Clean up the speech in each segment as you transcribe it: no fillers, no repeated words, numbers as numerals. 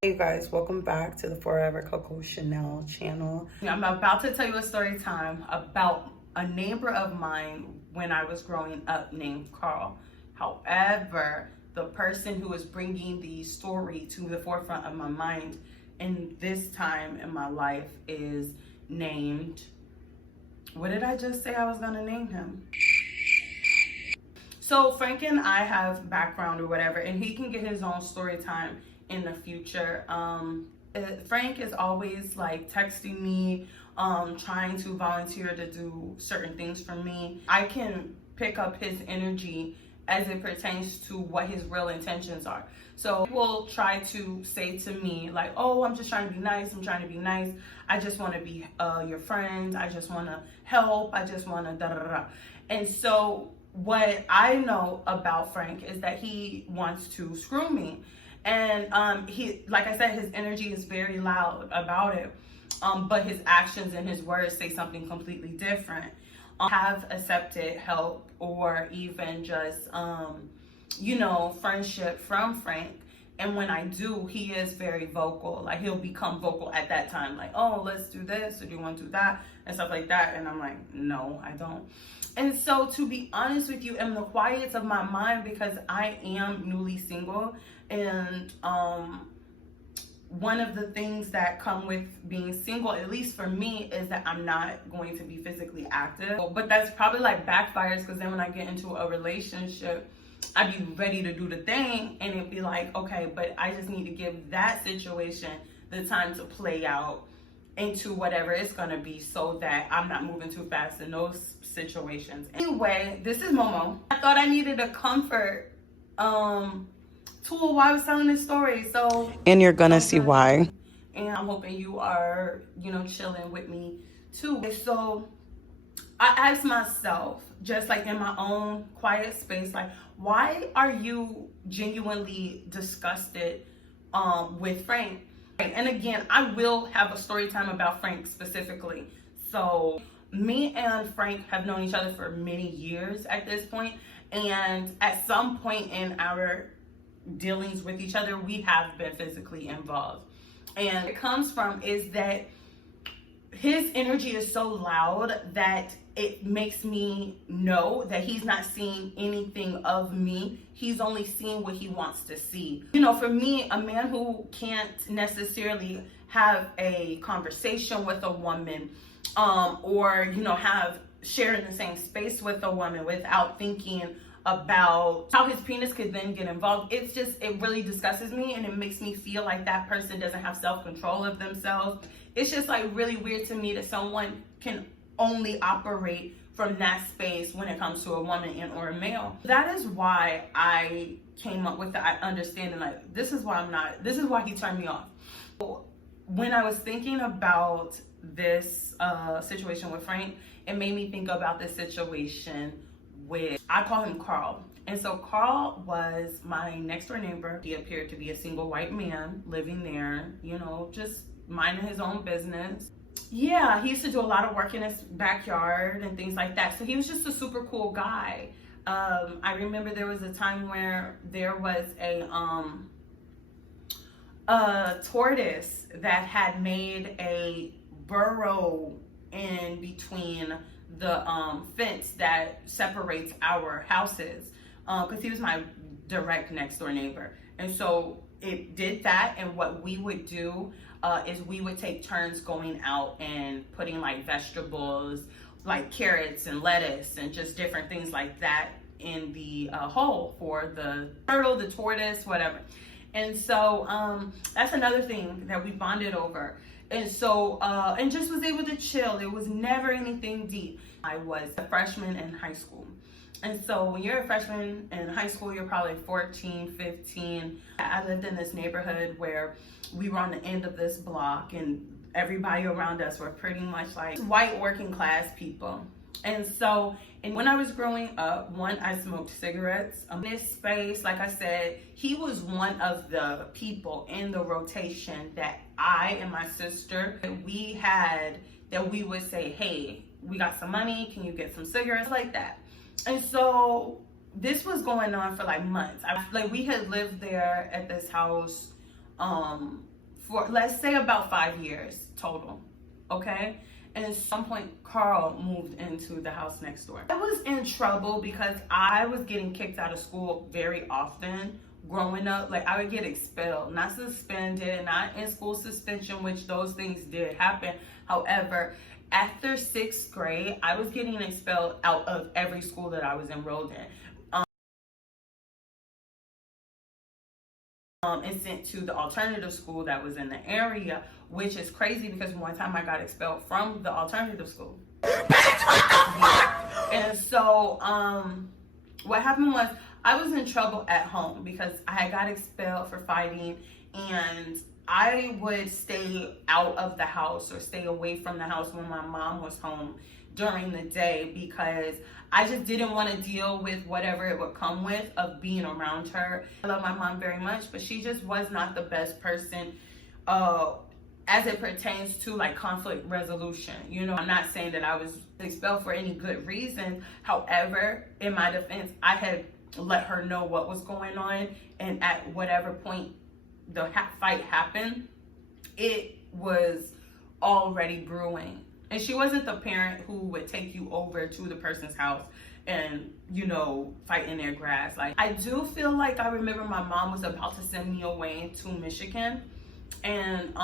Hey guys, welcome back to the Forever Coco Chanel channel. I'm about to tell you a story time about a neighbor of mine when I was growing up named Carl. However, the person who is bringing the story to the forefront of my mind in this time in my life is named, what did I just say I was gonna name him? So Frank and I have background or whatever, and he can get his own story time in the future. Frank is always like texting me, trying to volunteer to do certain things for me. I can pick up his energy as it pertains to what his real intentions are. So he will try to say to me like, oh, I'm just trying to be nice. I'm trying to be nice. I just want to be your friend. I just want to help. I just want to da da da. And so what I know about Frank is that he wants to screw me. And he, like I said, his energy is very loud about it. But his actions and his words say something completely different. Have accepted help or even just, friendship from Frank. And when I do, he is very vocal. Like he'll become vocal at that time. Like, oh, let's do this, or do you want to do that? And stuff like that. And I'm like, no, I don't. And so to be honest with you, in the quiets of my mind, because I am newly single, and one of the things that come with being single, at least for me, is that I'm not going to be physically active. But that's probably like backfires, because then when I get into a relationship, I'd be ready to do the thing, and it'd be like, okay, but I just need to give that situation the time to play out into whatever it's gonna be, so that I'm not moving too fast in those situations. Anyway, this is Momo. I thought I needed a comfort tool while I was telling this story, so and you're gonna see why. And I'm hoping you are, chilling with me too. So I asked myself, just like in my own quiet space, like, why are you genuinely disgusted with Frank? And again, I will have a story time about Frank specifically. So me and Frank have known each other for many years at this point, and at some point in our dealings with each other, we have been physically involved. And it comes from is that his energy is so loud that it makes me know that he's not seeing anything of me. He's only seeing what he wants to see. For me, a man who can't necessarily have a conversation with a woman, or, have shared in the same space with a woman without thinking about how his penis could then get involved. It really disgusts me, and it makes me feel like that person doesn't have self-control of themselves. It's just like really weird to me that someone can only operate from that space when it comes to a woman and or a male. That is why I came up with the understanding, like, this is why he turned me off. When I was thinking about this situation with Frank, it made me think about the situation with, I call him Carl. And so Carl was my next door neighbor. He appeared to be a single white man living there, just minding his own business. Yeah, he used to do a lot of work in his backyard and things like that. So he was just a super cool guy. I remember there was a time where there was a tortoise that had made a burrow in between the fence that separates our houses, because he was my direct next door neighbor. And so it did that, and what we would do is we would take turns going out and putting like vegetables, like carrots and lettuce and just different things like that in the hole for the turtle, the tortoise, whatever. And so that's another thing that we bonded over. And so, and just was able to chill. It was never anything deep. I was a freshman in high school. And so when you're a freshman in high school, you're probably 14, 15. I lived in this neighborhood where we were on the end of this block, and everybody around us were pretty much like white working class people. And so, and when I was growing up, I smoked cigarettes. In this space, like I said, he was one of the people in the rotation that I and my sister, we had, that we would say, hey, we got some money, can you get some cigarettes, like that. And so this was going on for like months. We had lived there at this house for, let's say, about 5 years total, okay? And at some point, Carl moved into the house next door. I was in trouble because I was getting kicked out of school very often growing up. Like, I would get expelled, not suspended, not in school suspension, which those things did happen. However, after 6th grade, I was getting expelled out of every school that I was enrolled in. And sent to the alternative school that was in the area, which is crazy because one time I got expelled from the alternative school. And so what happened was I was in trouble at home because I got expelled for fighting, and I would stay out of the house or stay away from the house when my mom was home during the day because I just didn't want to deal with whatever it would come with of being around her. I love my mom very much, but she just was not the best person as it pertains to like conflict resolution. You know, I'm not saying that I was expelled for any good reason. However, in my defense, I had let her know what was going on, and at whatever point the fight happened, it was already brewing. And she wasn't the parent who would take you over to the person's house and, you know, fight in their grass. Like, I do feel like I remember my mom was about to send me away to Michigan. And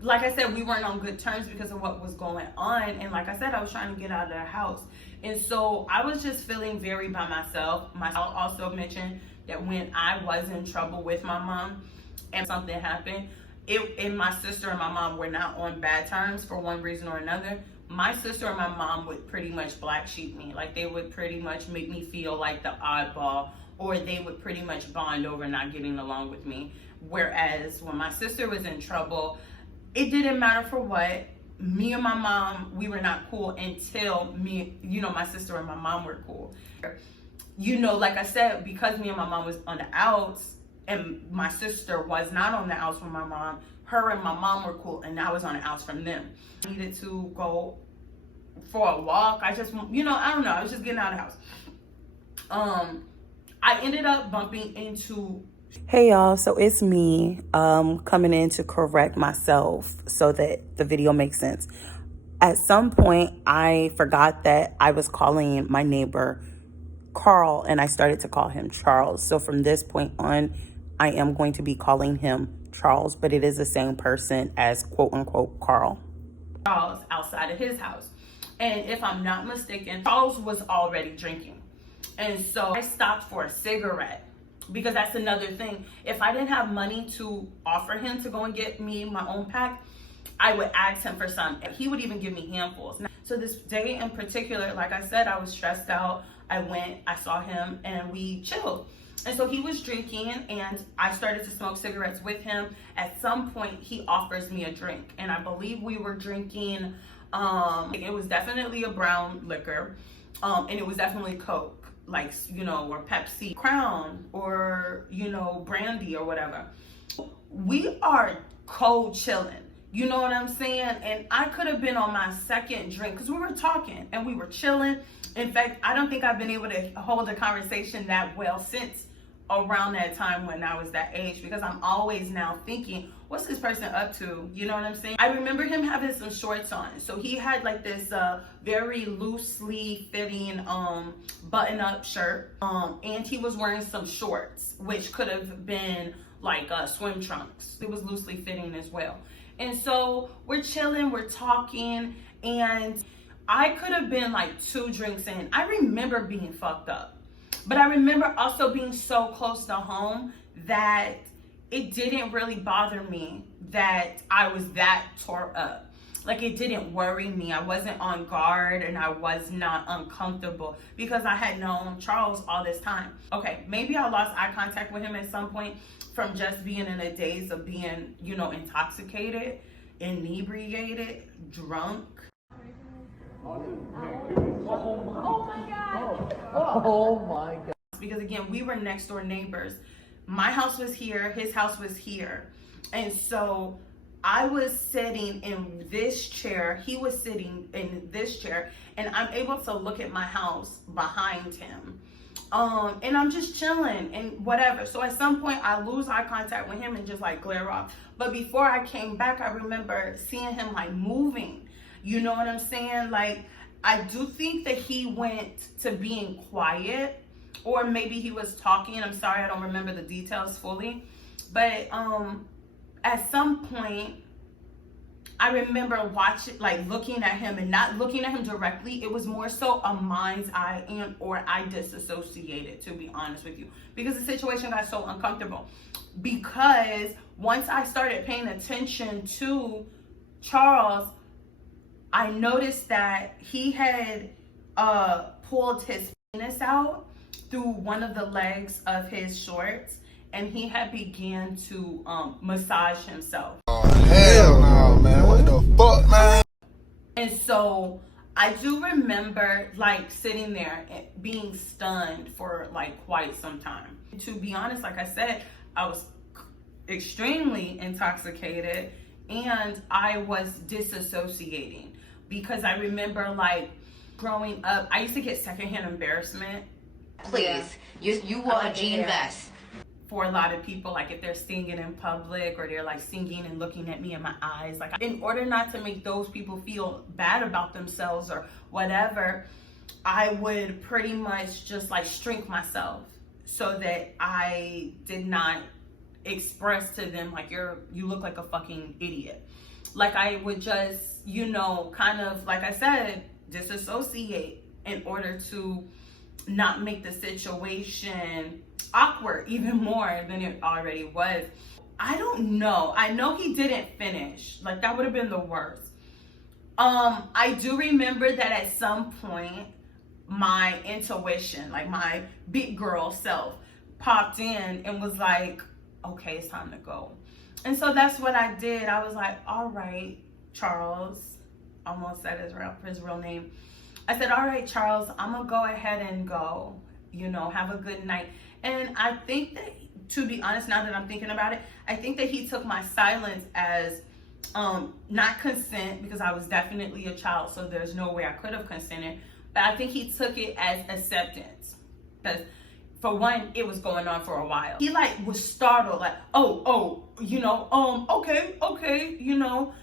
like I said, we weren't on good terms because of what was going on. And like I said, I was trying to get out of the house. And so I was just feeling very by myself. I'll also mention that when I was in trouble with my mom and something happened, and my sister and my mom were not on bad terms for one reason or another, my sister and my mom would pretty much black sheep me. Like, they would pretty much make me feel like the oddball, or they would pretty much bond over not getting along with me. Whereas when my sister was in trouble, it didn't matter for what. Me and my mom, we were not cool until my sister and my mom were cool. You know, like I said, because me and my mom was on the outs, and my sister was not on the outs from my mom, her and my mom were cool, and I was on the outs from them. I needed to go for a walk. I just, I don't know, I was just getting out of the house. I ended up bumping into... Hey y'all, so it's me coming in to correct myself so that the video makes sense. At some point, I forgot that I was calling my neighbor Carl, and I started to call him Charles. So from this point on, I am going to be calling him Charles, but it is the same person as quote unquote Carl. Charles outside of his house. And if I'm not mistaken, Charles was already drinking. And so I stopped for a cigarette, because that's another thing. If I didn't have money to offer him to go and get me my own pack, I would ask him for some. He would even give me handfuls. So this day in particular, like I said, I was stressed out. I saw him, and we chilled. And so he was drinking, and I started to smoke cigarettes with him. At some point, he offers me a drink, and I believe we were drinking, it was definitely a brown liquor, and it was definitely Coke, like, or Pepsi, Crown, or, brandy or whatever. We are cold chilling. You know what I'm saying? And I could have been on my second drink because we were talking and we were chilling. In fact, I don't think I've been able to hold a conversation that well since around that time when I was that age, because I'm always now thinking, what's this person up to? You know what I'm saying? I remember him having some shorts on. So he had like this very loosely fitting button-up shirt, and he was wearing some shorts, which could have been like swim trunks. It was loosely fitting as well. And so we're chilling, we're talking, and I could have been like 2 drinks in. I remember being fucked up, but I remember also being so close to home that it didn't really bother me that I was that tore up. Like, it didn't worry me. I wasn't on guard, and I was not uncomfortable because I had known Charles all this time. Okay, maybe I lost eye contact with him at some point from just being in a daze of being, intoxicated, inebriated, drunk. Oh my God. Oh my God. Because again, we were next door neighbors. My house was here, his house was here. And so I was sitting in this chair, he was sitting in this chair, and I'm able to look at my house behind him. And I'm just chilling and whatever. So at some point I lose eye contact with him and just like glare off. But before I came back, I remember seeing him like moving. You know what I'm saying? Like, I do think that he went to being quiet, or maybe he was talking. I'm sorry, I don't remember the details fully. But at some point, I remember watching, like looking at him and not looking at him directly. It was more so a mind's eye, and or I disassociated, to be honest with you, because the situation got so uncomfortable. Because once I started paying attention to Charles, I noticed that he had pulled his penis out through one of the legs of his shorts, and he had began to massage himself. Hell no, man. What the fuck, man? And so I do remember like sitting there and being stunned for like quite some time. To be honest, like I said, I was extremely intoxicated and I was disassociating, because I remember like growing up, I used to get secondhand embarrassment. Please, you wore a jean vest. For a lot of people, like if they're singing in public or they're like singing and looking at me in my eyes, like in order not to make those people feel bad about themselves or whatever, I would pretty much just like shrink myself so that I did not express to them like you look like a fucking idiot. Like I would just, you know, kind of, like I said, disassociate in order to not make the situation awkward even more than it already was. I don't know. I know he didn't finish. Like that would have been the worst. I do remember that at some point my intuition, like my big girl self, popped in and was like, okay, it's time to go. And so that's what I did. I was like, all right, Charles, almost said his real name. I said, all right, Charles, I'm gonna go ahead and go, you know, have a good night. And I think that, to be honest, now that I'm thinking about it, I think that he took my silence as not consent, because I was definitely a child, so there's no way I could have consented. But I think he took it as acceptance, because for one, it was going on for a while. He like was startled, like, oh, you know, okay, you know,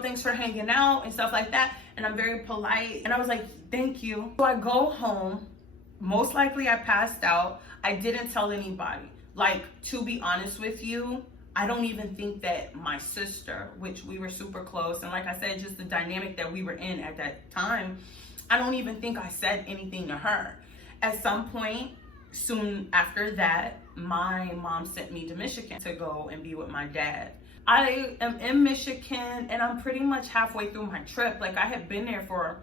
thanks for hanging out and stuff like that. And I'm very polite, and I was like, thank you. So I go home. Most likely I passed out. I didn't tell anybody. Like, to be honest with you, I don't even think that my sister, which we were super close, and like I said, just the dynamic that we were in at that time, I don't even think I said anything to her. At some point, soon after that, my mom sent me to Michigan to go and be with my dad. I am in Michigan and I'm pretty much halfway through my trip. Like I had been there for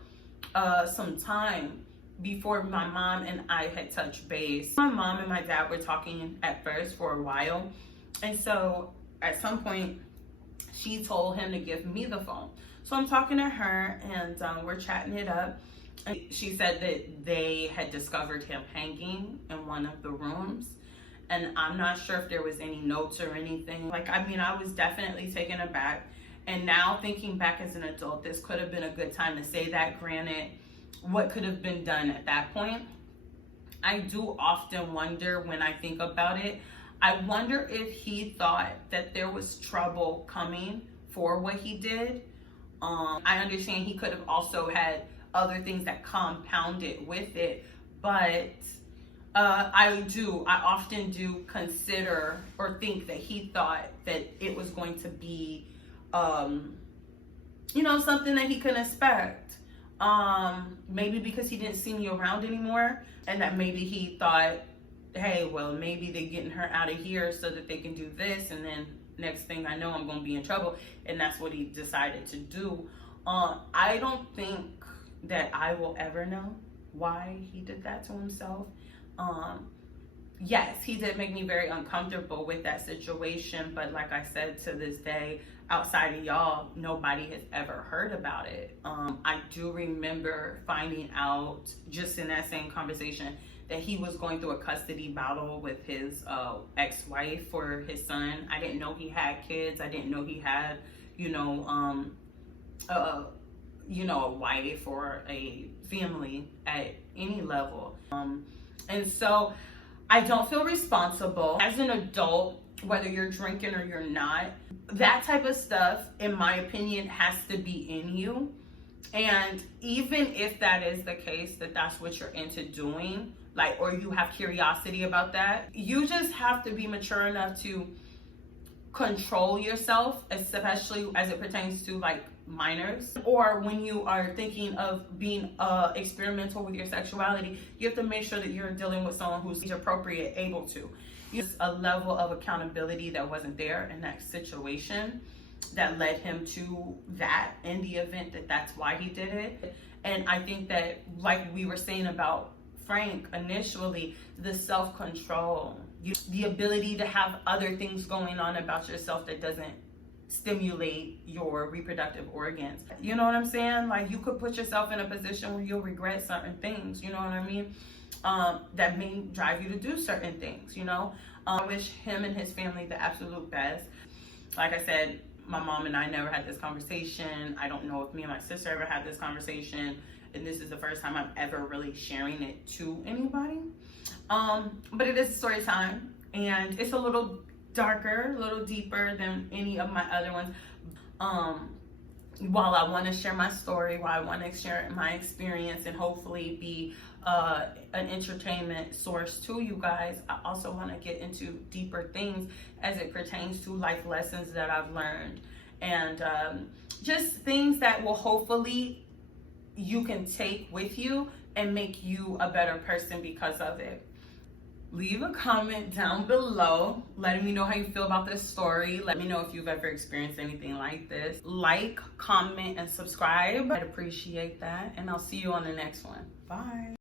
some time before my mom and I had touched base. My mom and my dad were talking at first for a while. And so at some point she told him to give me the phone. So I'm talking to her and we're chatting it up. And she said that they had discovered him hanging in one of the rooms. And I'm not sure if there was any notes or anything. Like, I mean, I was definitely taken aback. And now thinking back as an adult, this could have been a good time to say that. Granted, what could have been done at that point? I do often wonder when I think about it. I wonder if he thought that there was trouble coming for what he did. I understand he could have also had other things that compounded with it, but I often do consider or think that he thought that it was going to be, you know, something that he couldn't expect. Maybe because he didn't see me around anymore, and that maybe he thought, hey, well, maybe they're getting her out of here so that they can do this, and then next thing I know, I'm going to be in trouble, and that's what he decided to do. I don't think that I will ever know why he did that to himself. Yes, he did make me very uncomfortable with that situation, but like I said, to this day, outside of y'all, nobody has ever heard about it. I do remember finding out just in that same conversation that he was going through a custody battle with his ex-wife for his son. I didn't know he had kids. I didn't know he had, a wife or a family at any level. And so I don't feel responsible as an adult, whether you're drinking or you're not. That type of stuff, in my opinion, has to be in you. And even if that is the case, that that's what you're into doing, like, or you have curiosity about that, you just have to be mature enough to control yourself, especially as it pertains to like minors, or when you are thinking of being experimental with your sexuality. You have to make sure that you're dealing with someone who's age appropriate, able to. Just a level of accountability that wasn't there in that situation that led him to that, in the event that that's why he did it. And I think that, like we were saying about Frank initially, the self-control, the ability to have other things going on about yourself that doesn't stimulate your reproductive organs. You know what I'm saying? Like, you could put yourself in a position where you'll regret certain things, you know what I mean? That may drive you to do certain things, you know? I wish him and his family the absolute best. Like I said, my mom and I never had this conversation. I don't know if me and my sister ever had this conversation. And this is the first time I'm ever really sharing it to anybody. But it is story time, and it's a little darker, a little deeper than any of my other ones. While I want to share my story, while I want to share my experience and hopefully be an entertainment source to you guys, I also want to get into deeper things as it pertains to life lessons that I've learned, and just things that will hopefully you can take with you and make you a better person because of it. Leave a comment down below letting me know how you feel about this story. Let me know if you've ever experienced anything like this. Like, comment, and subscribe. I'd appreciate that. And I'll see you on the next one. Bye.